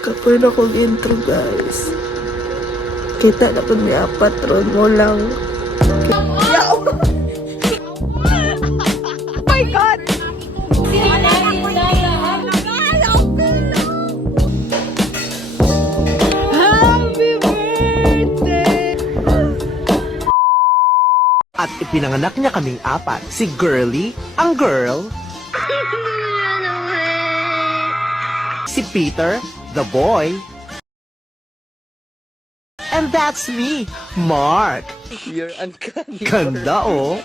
Kapoy na kong intro, guys. Kita na kung may apat ron mo lang. Oh my God! Happy birthday! At ipinanganak niya kaming apat, si Girly, ang girl, si Peter, the boy, and that's me, Mark. You're uncanny. Ganda oh.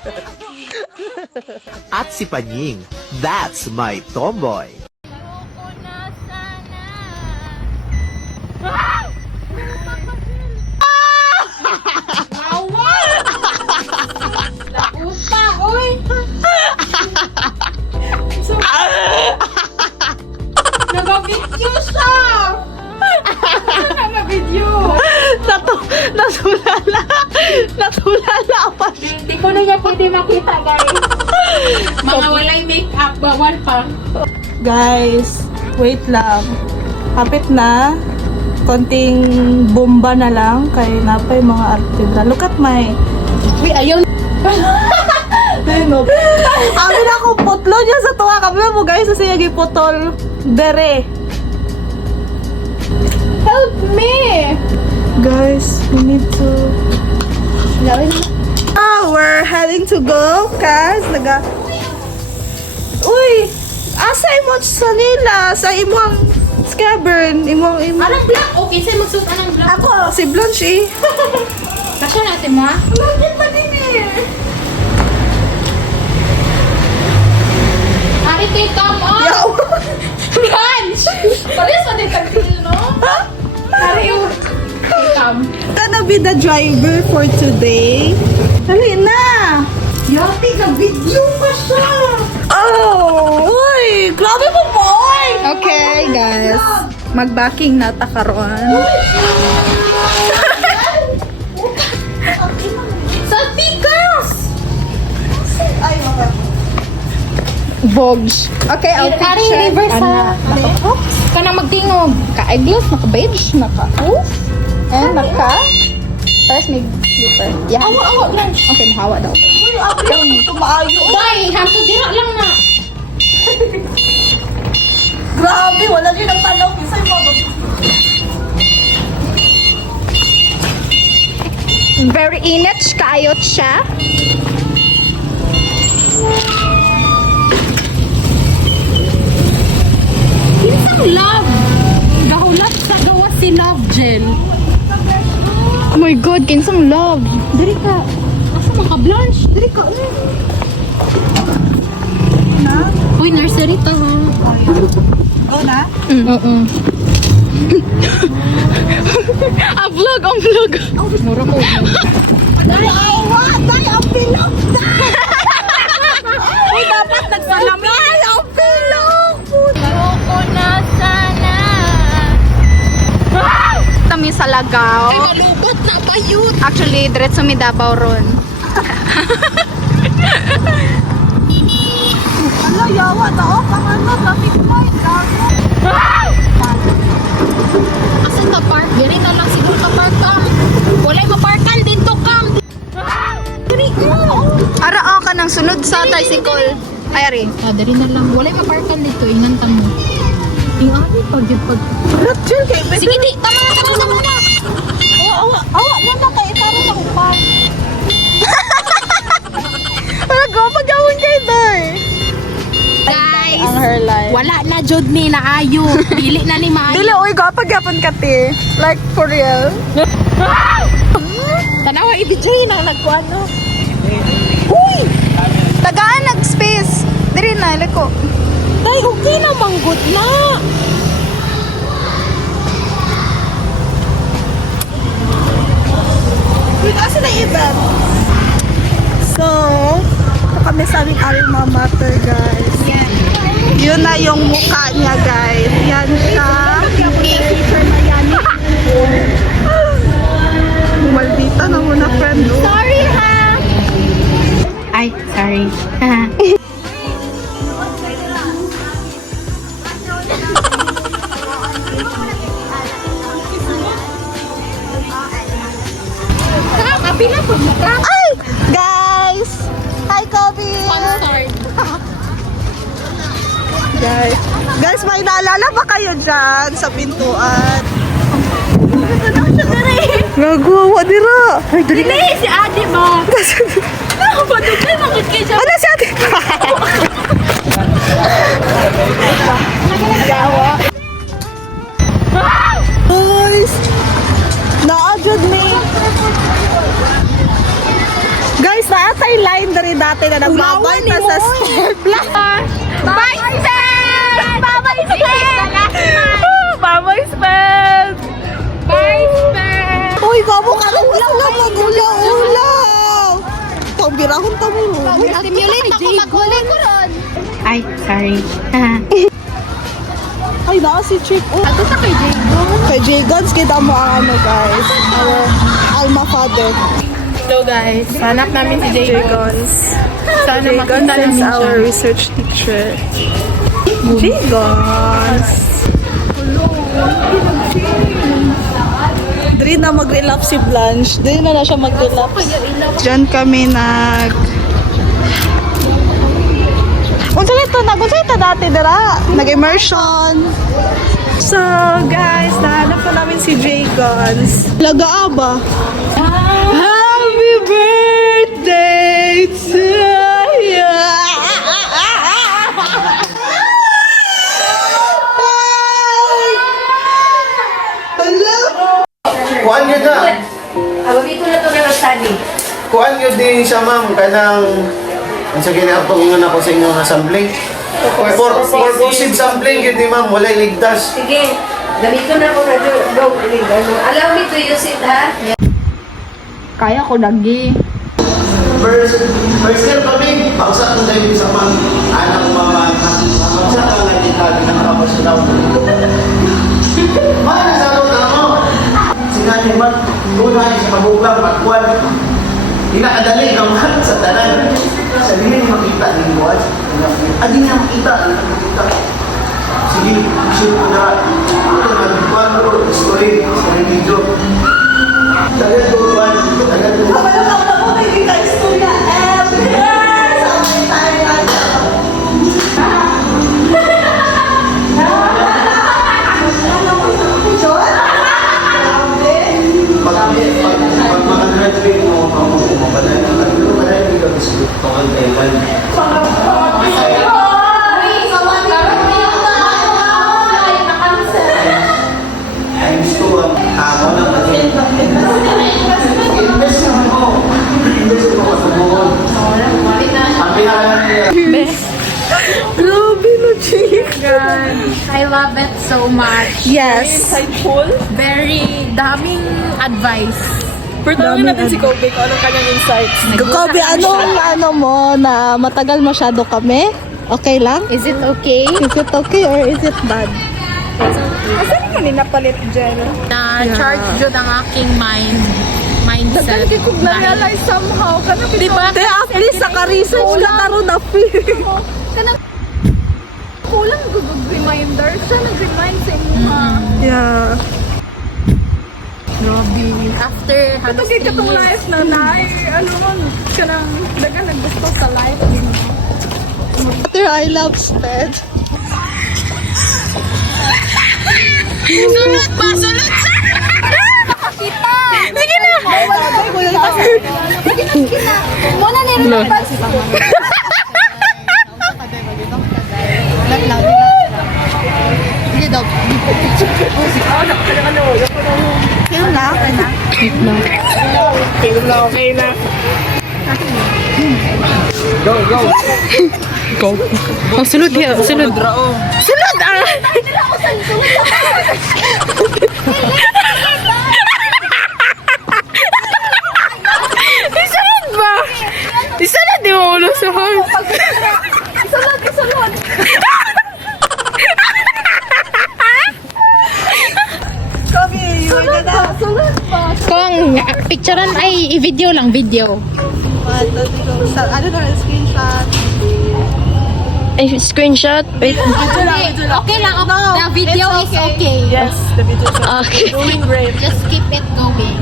At si Panying, that's my tomboy. Nag-video siya! Nag-video! Natulala! Natulala pa siya! Hindi ko na niya pwede makita, guys. Mga walay make-up, bawal pa. Guys, wait lang. Kapit na. Konting bomba na lang. Kaya napay mga artista. Look at my... Uy, ayaw. Amin ako putlo niya sa tuwa. Kami mo guys, sa siya giputol. Dere. Help me! Guys, we need to... We're heading to go. Kas, Uy! Asa mo sa nila? Sa imong scabbern. Imong... Anong black? Okay, sa'yo magsuot anong black? Ako, si Blanche eh. Kasya natin mo, ha? Bakit pa din eh? Ate, come on! Yaw! Lunch! Palis pa din tagtil, no? Ariyo. Come. Gonna be the driver for today. Dali na! Yati, na-video pa siya! Oh! Uy! Grabe mo, boy! Okay, guys. Mag-backing na ta karon. Sa tikas! Ay, mga... Vogs. Okay, I'll Ari, picture. reverse Ana, ha. naka-Vogs, Ka na magtingog. naka-eglos, naka-beige, naka-oof, and first may slipper. Yeah. Awa, lunch. Okay, mahawa daw. Uy, ako lang tumaayo. Day, hanto dira lang na. Grabe, wala din ang tanaw. Kisay mo. Very init, kaayot siya. Kinsang love. Gahulat sa gawa si Love Gel. Oh my God, kinsang love. Dari ka. Asa maka blanche? Dari ka. Na? Uy, nursery to ha. Go na? Oo. Ang vlog. Mura ko. Dali, awa! Dali, ang pilok! Uy, dapat nagsalamin. Dali, ang pilok! Ayoko na sana. Kami sa Lagaw. Ay, malubot na bayot. Actually, diretso mi Davao ron. Ala, yawa na oh, pang ano, traffic light, gago. Asan ka park? Diri na lang siguro ka park ka. Walay maparkan dito ka. Diri Ara ka nang sunod sa tricycle. Ay, ari. Diri na lang. Walay maparkan dito. Ingantan mo. Ingani pag. Rachel, kay Bebe. Sige, di. Tama na. Awa na na kay, para na upan. Go, pag-awin kayo doy. Guys, Ang her life. wala na jud ni na ayo. Dili na ni maayo. Dili, uy, go, pag-yapon ka, te. Like, for real. Tanawa, i-DJ na nagkuhan, no? Uy! Tagaan nag-space. Diri na, liko. Tay, okay na, manggut na. Wait, asa na event? So, ito kami sa aming alma mater, guys. Yan. Yun na yung mukha niya, guys. Yan siya. Maldita na muna, friend. Sorry, ha? Ay, sorry. Ay! Guys! Hi, Kobe! Concert. Guys, may naalala ba kayo dyan sa pintuan? Nagawa dira. Ay, dali. Dili, si Ate ba? Padugay, bakit kayo siya? Ano si ate? Guys! Naadjud ni. Guys, naatay line dari dati na nagbabay ta sa Sport Plus. Bye, Spence! Bye-bye, Spence! Bye-bye, Spence! Bye, Spence! Uy, gabo ka lang mag-ulaw-ulaw. Pambirahon ta mo. Stimulate ako maghuli ko ron. Ay, sorry. Ay, na si Chick. Oh. Ato sa kay Jago. Kay Jagons, kita mo ang ano, guys. Our alma father. Hello guys, hanap namin si Jagons. Sana makita Jagons namin is siya. our research teacher. Jagons. Dili na mag-relapse si Blanche. Dili na siya mag-relapse. Diyan kami Unsa ito dati dira? Nag-immersion. So, guys, nahanap po namin si Jagons. Laga-aba. Happy birthday to you! Hello? Kuan yun na. Dito na to na study. Kuan yun din siya ma'am. Kanang, ang sa ginatong ako sa inyong assembly. For proceed sampling yun din ma'am. Wala iligtas. Sige, gamito na ko na go. Allow me to use it, ha? Kaya ko lagi. First year kami, paksa ko tayo sa ma'am. Anak ko mama. Paksa ka nga din tayo ng kapasulaw. Ma, nasabot na mo. Sinabi ma'am, tunay sa kabuklang pagkuhan. Inakadali naman sa tanan. Sabi niya makita ng buwan. Adi niya makita. Sige, isip ko na. Ito na, buwan ko. Story video. Tagal ko buwan. Tagal ko. Pag mga graduate mo, mapadali ka sa tungkol Thailand. Times 2 ang amo ng invest mo. Invest mo sa buhon. Ang pinakalan niya. Grabe na, Chick. I love it so much. Yes. Very daming advice. Pertawagin natin si Kobe kung anong kanyang insights. Kobe, ano mo na matagal masyado kami? Okay lang? Is it okay? Is it okay or is it bad? Na charge jud ang aking mindset. Na-realize somehow. Diba? Te, at least naka-research ka karon na feel. Kulang gugug reminder. Siya nag-remind sa inyo ha. Yeah. Grabe. After Ito kay katong life na ano man, kanang daga naggusto sa life. After I love Sped. Sunod ba? Sunod! Nakakita! Sige na! Muna nilipat. Hindi daw. Kailan na? Okay na. Go. Oh, sunod yan. Sunod. Sunod ah! Isunod ba? Isunod di mo ulo sa heart. Isunod. Kobe, you are gonna... Sunod pa. Kung picturean ay i-video lang, video. Ano na, screenshot. Screenshot. Wait. Video lang. Okay lang. The video is okay. Yes, the video is Okay. doing great. Just keep it going.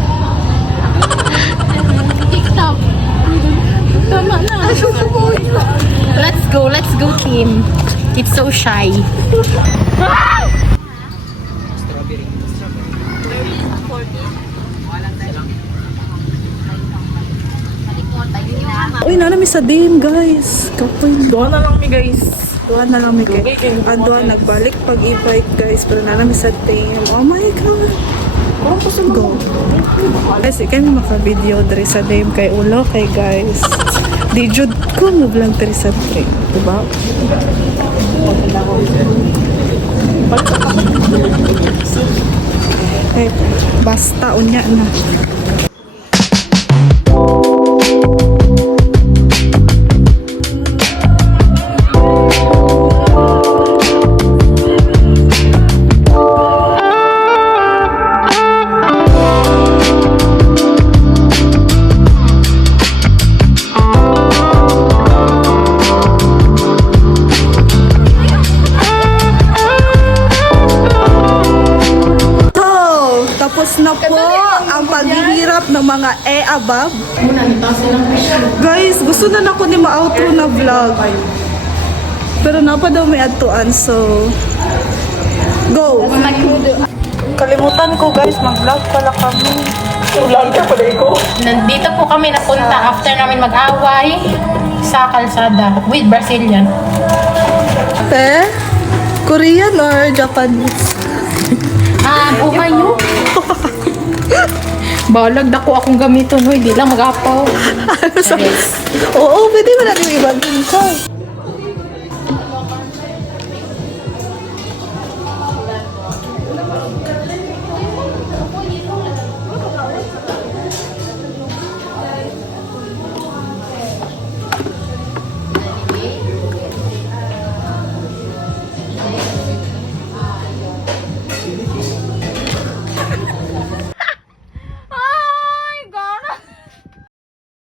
Stop. Tama na. Let's go, team. It's so shy. Uy, nanami sa dim, guys. Kapoy. Doon na lang mi, guys. Doon na lang mi, guys. Doon, nagbalik pag-e-bike, guys. Pero nanami sa dim. Oh my God. Go. Guys, ikay mo maka-video dari sa dim kay ulo, kay guys. Di jud ko mo vlog dari sa dim. Diba? Eh, basta, unya na. Tapos na po ang paghihirap ng mga above. Guys, gusto na ako ni ma-outro na vlog. Pero napa daw may atuan, so go! Kalimutan ko guys, mag-vlog pala kami. Nandito po kami napunta after namin mag-away sa kalsada with Brazilian. Korean or Japanese? Buhay nyo. Balag dako akong gamiton, no? Hindi lang mag-apaw. Oo, pwede mo natin ibang